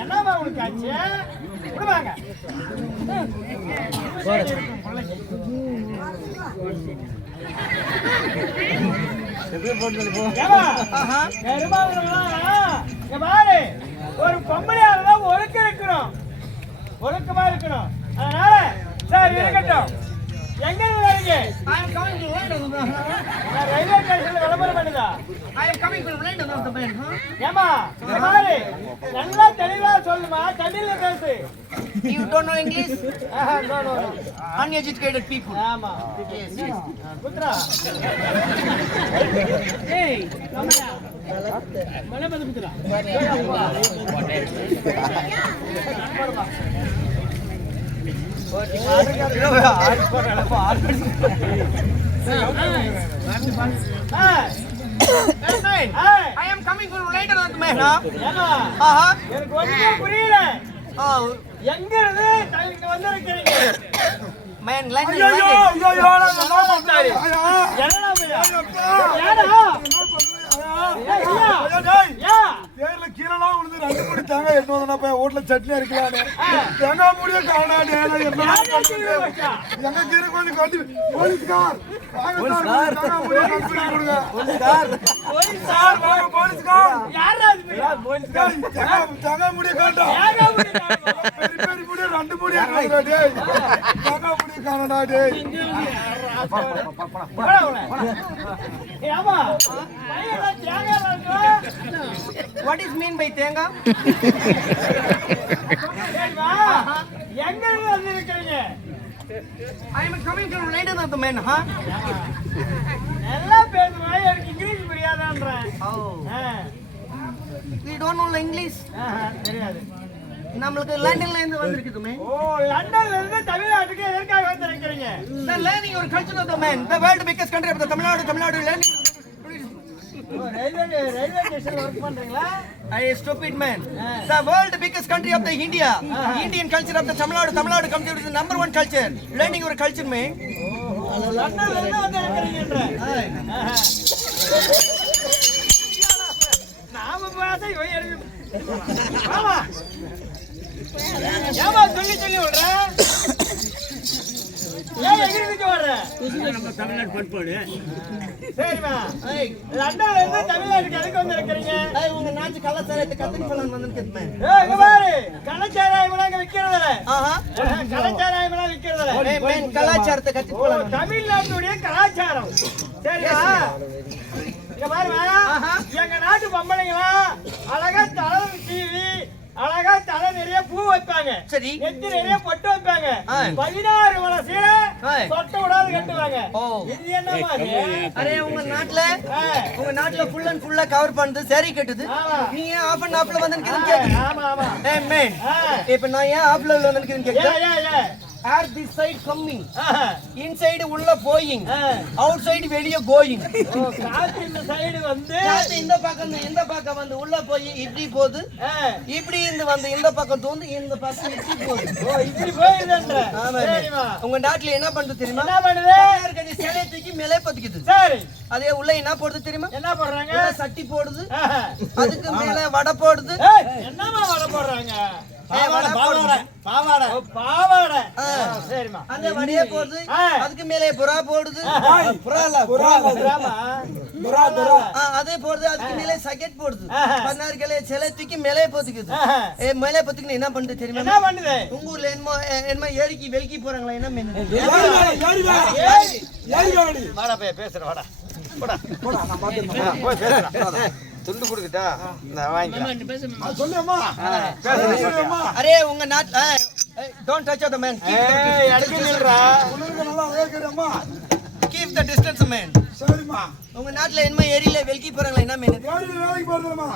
என்னமா உங்களுக்கு ஆச்சு? விடுவாங்க. ஒரு பொம்பளையால ஒழுக்க இருக்கணும், ஒழுக்கமா இருக்கணும். அதனால சார் இருக்கட்டும். எங்க இருக்கீங்க? ரயில்வே ஸ்டேஷன்ல விளம்பரம் பண்ணுதா? ஏமா நல்லா தெளிவா சொல்லுமா, தமிழ்ல பேசு. You don't know English? No, no, no. Uneducated people. ஆமா. Yes, yes. புத்ரா. ஏய், கமலா. மலை வந்து Putra. I am coming from later on the man. எனக்கு ஒண்ணும் புரியல. எங்க இருந்து இங்க வந்திருக்கீங்க? Man, land. ஐயோ ஐயோ ஐயோ நான் மாட்டாரி. என்னடா பையா? ஏடா? தேர்ல கீழலாம் விழுந்து 2 மூடி தேங்காய் எடுத்து வந்தா போய் ஓட்ல சட்னி அரைக்கலானே. தேங்காய் மூடிய காணாடே. எங்க கீரை கொஞ்சம் கட்டி போலீஸ்கார் போலீஸ்கார் தேங்காய் மூடிய கட்டி கொடுங்க. போலீஸ்கார் வாங்க போலீஸ்கார். யாரா இது? போலீஸ்கார் தேங்காய் மூடிய காண்டா. பெரிய பெரிய மூடிய 2 மூடிய காணடா டேய். தேங்காய் மூடிய காணடா டேய். ஏமா பையனா தேங்காய் வாங்க. What is mean by தேங்கா? எங்க இருந்து வந்திருக்கீங்க? I am coming from later on the man, நல்லா பேசுறா, எனக்கு English புரியாதான்றேன். Oh. We don't know English. தெரியாது. நம்மளுக்கு லண்டன்ல இருந்து வந்திருக்குதுமே. ஓ லண்டன்ல இருந்து தமிழ்நாட்டுக்கு எதற்காக வந்திருக்கிறீங்க? The learning your culture of the man. The world biggest country of the Tamil Nadu learning. Railway ஸ்டேஷன்ல ஒர்க் பண்றீங்களா? I stupid man. The world biggest country of the India. Indian culture of the Tamil Nadu country is the number one culture. Learning your culture man. லண்டன்ல இருந்து வந்திருக்கிறீங்கன்ற. நாம பாசை ஆமா ஏமா சொல்லி விடுற ஏன் எகிரிச்சு வர்ற? நம்ம தமிழ்நாடு பண்பாடு. சரிம்மா லண்டன்ல இருந்து தமிழ்நாட்டுக்கு எதுக்கு வந்திருக்கிறீங்க? உங்க நாட்டு கலாச்சாரத்தை கத்துக்கலாம் வந்திருக்கேன். இங்க பாரு கலாச்சாரம் இங்க விக்கிறதுல கலாச்சாரம் விக்கிறதுல கலாச்சாரத்தை கத்துக்கலாம். தமிழ்நாட்டுடைய கலாச்சாரம் சரியா? இங்க பாருமா எங்க நாட்டு பொம்பளைங்களா அழகா தலை சீவி அழகா தலை நிறைய பூ வைப்பாங்க. சரி. நெத்தி நிறைய பொட்டு வைப்பாங்க. 16 வள சீலை சொட்ட விடாது கட்டுவாங்க. இது என்னமா அரே உங்க நாட்டுல ஃபுல் அண்ட் ஃபுல்லா கவர் பண்ணுது சரி கட்டுது. நீ ஏன் ஆஃப் அண்ட் ஆஃப்ல வந்து நிக்கிறீங்க? ஆமா ஆமா ஏய் மேன் இப்போ நான் ஏன் ஆஃப்ல வந்து நிக்கிறேன்னு கேக்குறேன். Are this side coming? Inside உள்ள போயிங், outside வெளிய கோயிங். காத்து இந்த சைடு வந்து காத்து இந்த பக்கம் வந்து உள்ள போய் இப்படி போகுது. இப்படி வந்து இந்த பக்கம் தூந்து இந்த பக்கம் இப்படி போகுது. ஓ இப்படி போயிடுதுன்ற. சரிமா. உங்க நாட்டுல என்ன பண்ணுது தெரியுமா? என்ன பண்ணுது? இருக்க சேலை தூக்கி மேலே பத்திக்குது. சரி. அதே உள்ள என்ன போடுது தெரியுமா? என்ன போடுறாங்க? சட்டி போடுது. அதுக்கு மேல வடை போடுது. என்னமா வடை போடுறாங்க? பாவாடை. சரிமா. அந்த வடையே போடுது. அதுக்கு மேலே புறா போடுது. அதே போடுது. அதுக்கு மேலே சக்கெட் போடுது. 16 கிலோ சேலை தூக்கி மேலே போத்துக்குது. மேலே போத்துக்கு என்ன பண்ணுது தெரியுமா? என்ன பண்ணுது? உங்க ஊர்ல என்னமோ ஏரிக்கு வெல்கி போறாங்களா? என்ன மீன்? வாடா போய் பேசுறேன். வாடா போடா நான் பாத்துறேன். போய் பேசுறேன். துண்டு குடுக்கட்டா நான் வாங்கிக்கிறேன். சொல்லுமா பேசுறேன். அரே உங்க not don't touch the man. ஏய் அடக்கி நில்றா. உனக்கு நல்லா வேர்க்கறம்மா. Keep the distance man. சரிமா. உங்க நாட்டுல என்ன ஏரியில வெல்கி போறாங்களா? என்ன மீன்? ஏரி வேலைக்கு போறதுமா.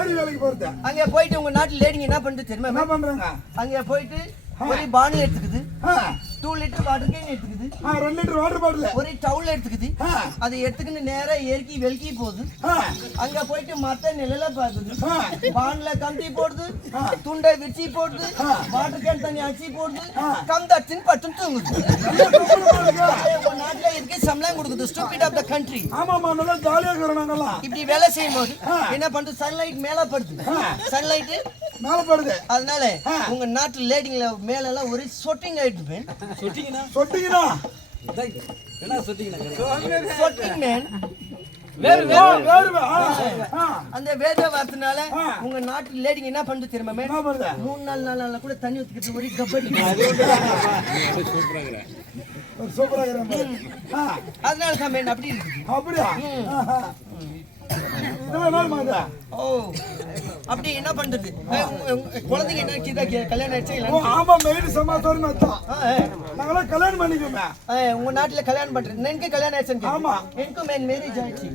ஏரி வேலைக்கு போறது. அங்க போயிட்டு உங்க நாட்டுல லேடிங்க என்ன பண்ணுது தெரியுமா? என்ன பண்றாங்க? அங்க போயிட்டு ஒரு பாட்டில் எடுத்துக்குது. 2 லிட்டர் வாட்டர் கேன் எடுத்துக்குது. 2 லிட்டர் வாட்டர் பாட்டில். ஒரு டவுல் எடுத்துக்குது. அதை எடுத்துக்கிட்டு நேரா ஏரிக்கு வெல்கி போகுது. அங்க போயிட்டு மத்த நிலையில பாக்குது. பான்ல கம்பி போடுது. துண்டை விரிச்சி போடுது. வாட்டர் கேன் தண்ணி அச்சி போடுது. கம்தட்டின் பட்டு தூங்குது. உங்க நாட்டுல இதுக்கு சம்பளம் கொடுக்குது. Stupid of the country. ஆமாமா நல்லா ஜாலியா இருக்கறாங்கலாம். இப்படி வேலை செய்யும்போது என்ன பண்ணுது? சன்லைட் மேல படுது. சன்லைட் மேல படுது. அதனால உங்க நாட்டு லேடிங்கள மேல எல்லாம் ஒரு சொட்டிங் ஆயிட்டு. சொட்டிங்கனா என்ன சொன்னீங்க? சொட்டிங் மேன் வேர்வை. அந்த வேர்வை வரதுனால உங்க நாட்டு லேடிங்க என்ன பண்ணுது தெரியுமா? என்ன பண்ணுது? 3 நாள் கூட தண்ணி ஊத்திக்கிட்டு ஒரு கபடி. சூப்பரா இருக்கறமா. அதனால தான் மேன் அப்படி இருக்குது. அப்படியே இதெல்லாம் நாள் மாதா. ஓ அப்படி என்ன பண்றது? குழந்தைங்க என்ன கீதா கல்யாணம் ஆயிடுச்சா இல்ல? ஆமா மெயின் சமாச்சாரம் மச்சான். நாங்கள கல்யாணம் பண்ணிக்கோமே. உங்க நாட்டுல கல்யாணம் பண்றது எனக்கு கல்யாணம் ஆயிடுச்சு. ஆமா எனக்கு மேன் மேரேஜ் ஆயிடுச்சு.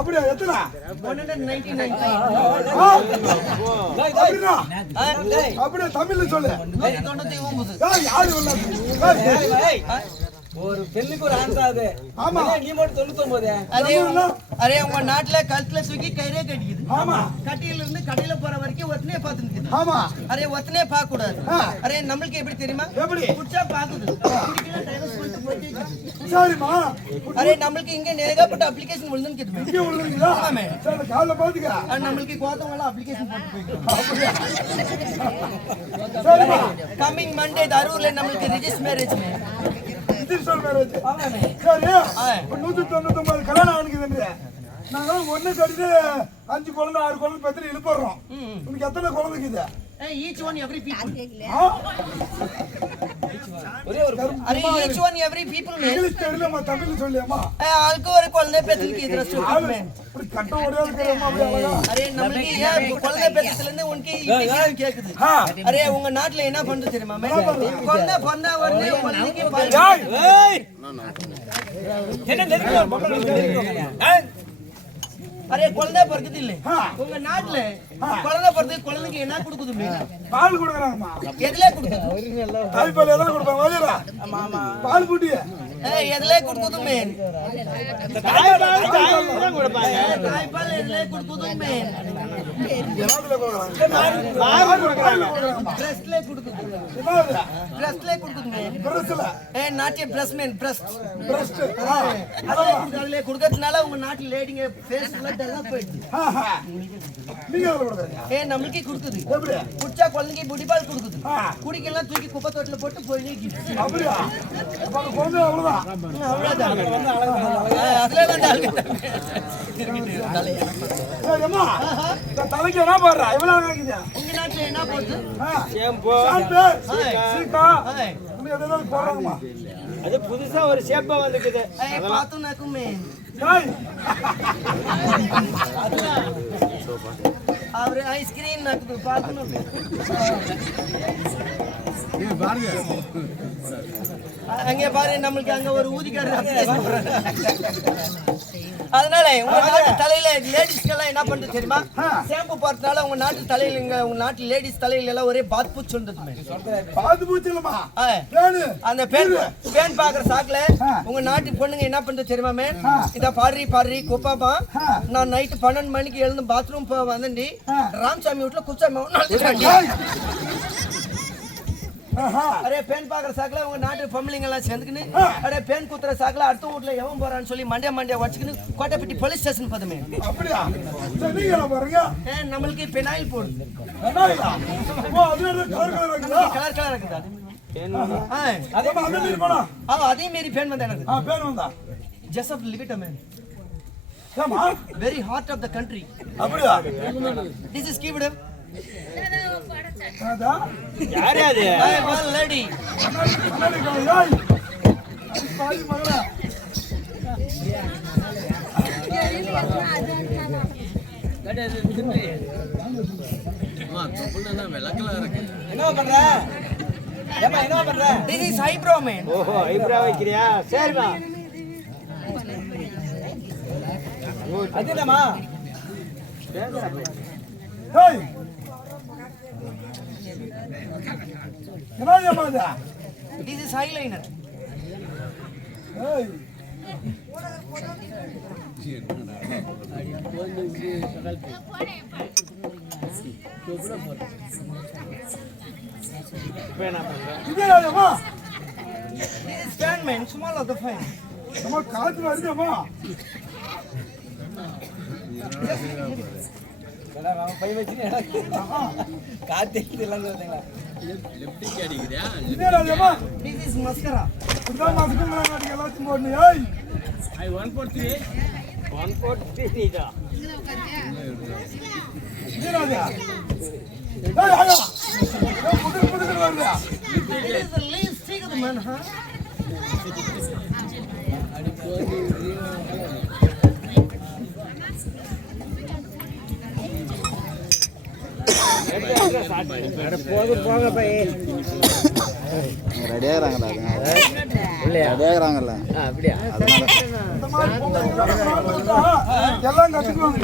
அப்படியே எத்தனை? 199. அப்படியே தமிழ்ல சொல்லு. 199. யாரு வந்தாங்க? ஒரு பெண்ணுக்கு ஒரு ஆன்சர் அது. ஆமா நீ மட்டும் 99. அரே உங்க நாட்டுல கழுத்துல தூக்கி கயிறே கட்டிக்குது. ஆமா கட்டியில இருந்து கடையில போற வரைக்கும் ஒத்தனே பாத்து நிக்குது. ஆமா அரே ஒத்தனே பார்க்க கூடாது. அரே நம்மளுக்கு எப்படி தெரியுமா? எப்படி? புடிச்சா பாக்குது. புடிக்கல டைவர்ஸ் பண்ணிட்டு போயிட்டே இருக்குது. சரிமா. அரே நம்மளுக்கு இங்க நேரப்பட்ட அப்ளிகேஷன் விழுந்துக்குது. இங்க விழுந்துங்களா? ஆமா. சரி காலைல பாத்துக்க. நம்மளுக்கு கோத்தவங்க அப்ளிகேஷன் போட்டு போயிட்டு. சரிமா. கமிங் மண்டே அரூர்ல நம்மளுக்கு ரிஜிஸ்டர் மேரேஜ் மே. Register marriage. ஆமா மே. சரி 199 கல்யாணம் ஆனிக்குதுன்ற. நாங்க ஒண்ணே கட்டிட்டு 5 குழந்தை 6 குழந்தை பெத்து இழுப்பறோம். உனக்கு எத்தனை குழந்தை இருக்குது? each one every people. ஒரே ஒரு array each one every people மே. இங்கிலீஷ் தெரியலமா தமிழ்ல சொல்லியம்மா. ஆளுக்கு ஒரு குழந்தை பெத்துக்கு இதுல ஸ்டூபிட் மே. இப்படி கட்ட ஓடியா இருக்கறமா அப்படியே அழகா. அரே நம்மளுக்கு ஏன் குழந்தை பெத்ததுல இருந்து உனக்கு இப்படி கேக்குது? அரே உங்க நாட்டுல என்ன பண்றது தெரியுமா மே? குழந்தை பிறந்தா உடனே குழந்தைக்கு பால். ஏய் என்ன நெருங்க பொம்பளை நெருங்க. அரே குழந்தை பிறக்குது இல்ல ஆ. உங்க நாட்டுல குழந்தை பிறகு குழந்தைக்கு என்ன கொடுக்குது பால் கொடுக்குறாங்கம்மா. எதுல கொடுக்குது தாய்ப்பால் எதனா கொடுப்பாங்க வாஜரா? பால் குட்டிய எதுல கொடுக்குது மேன் தாய்ப்பால் தான் கொடுப்பாங்க. தாய்ப்பால் எதுல கொடுக்குது மேன் எல்லாத்துல கொடுக்குறாங்க. பால் கொடுக்குறாங்க. பிரஸ்ட்ல கொடுக்குது என்னது? பிரஸ்ட்ல கொடுக்குது மேன் பிரஸ்ல நாட்டிய பிரஸ் மேன் பிரஸ்ட் பிரஸ்ட். அதுல கொடுக்கறதுனால உங்க நாட்டு லேடிங்க ஃபேஸ் எல்லாம் டல்லா போயிடுது நீங்க எதுல கொடுக்குறீங்க? நம்மளுக்கே கொடுக்குது எப்படி? குடிச்சா குழந்தைக்கு புடிபால் கொடுக்குது ஆ. குடிக்கலாம் தூக்கி குப்பை தொட்டில போட்டு போய் நீக்கிடுது அப்படியா? அப்ப அந்த குழந்தை அவ்வளவுதான். அவ்வளவுதான் அதுல வந்து ஏய் அம்மா, இந்த தலைக்கு என்ன பாடுறா? இவ்வளவு கேக்குதா? உங்க நாட்டுல என்ன போகுது ஷாம்பு. ஷாம்பு, ஏய். சீக்கா, ஏய், இன்னும் எதாவது போடுறாங்கம்மா. அது புதுசா ஒரு ஷேப்பா வந்துக்குது. பாத்து நக்குமே ஏய், அவரு ஐஸ்கிரீம் நக்குது பாத்து நக்கு அங்க பாரு நம்மளுக்கு அங்க ஒரு ஊதிக்காரர் அதனால உங்க நாட்டு தலையில லேடிஸ்க்கெல்லாம் என்ன பண்றது தெரியுமா ஷாம்பு போறதுனால உங்க நாட்டு தலையில உங்க நாட்டு லேடிஸ் தலையில எல்லாம் ஒரே பாத் பூச்சி வந்ததுமே பாத்து பூச்சிலம்மா. ஆ. ஏனு? அந்த பேன் பாக்குற சாக்குல உங்க நாட்டு பொண்ணுங்க என்ன பண்றது தெரியுமா மேன் இத பாடுறி குப்பாப்பா நான் நைட்டு 12 மணிக்கு எழுந்து பாத்ரூம் வந்தேன்டி ராமசாமி வீட்டுல குச்சாமி ஏய். ஆஹா. அரே பேன் பாக்குற சாக்குல உங்க நாட்டு பொம்பளைங்க எல்லாம் சேர்ந்துக்கின்னு அரே பேன் குத்துற சாக்குல அடுத்த வீட்டுல எவன் போறான்னு சொல்லி மண்டியா வச்சுக்கின்னு கோட்டைப்பட்டி போலீஸ் ஸ்டேஷன் போதுமே அப்படியா? சரி, நீங்க என்ன பாருங்க. நம்மளுக்கு பெனாயில் போடுது என்னடா? ஓ, அது என்ன கலர் கலரா இருக்குதா? கலர் இருக்குது அது ஏம்மா, அந்த மீறி போனா? அதே மாரி பேன் வந்தா எனக்கு ஆ, பேர் வந்தா. ஜஸ்ட் ஆஃப் லிவிட் மேன் ஏம்மா? Very hard of the country அப்படியா? திஸ் இஸ் கீவ்டு அதா? யாரு அது? லேடி முன்னாடி கலர். ஏய். பாவி மகளா. என்ன பண்ற? ஏம்மா என்ன பண்ற? திஸ் இஸ் ஐப்ரோ மேன் ஓஹோ, ஐப்ரா வைக்கிறியா? சரிம்மா. அது என்னம்மா? ஏய். என்னடி அம்மா இது? திஸ் இஸ் ஐலைனர் ஏய். இப்ப என்ன பண்ற? இது என்னடி அம்மா? This is fan man small of the fan அம்மா, காத்து வருது அம்மா. அவன் பை வச்சு காத்து எல்லாம் சொல்றீங்களா? இது என்னடி அம்மா? திஸ் இஸ் மஸ்கரா இதான் மாசுக்குள்ள நாட்டுக்கு எல்லாத்தையும் போடணும். ஏய். 143 நீதா. இது என்னடி? ஏய், ஐயா. ஏய், புதுக்கு வருது. It is the least thing of the man, huh? போங்க பை. ரெடியாகிறாங்களா? ரெடியாகிறாங்கல்ல? அப்படியா? அதனால இந்த மாதிரி பொங்கல் எல்லாம் கத்துக்குவாங்க.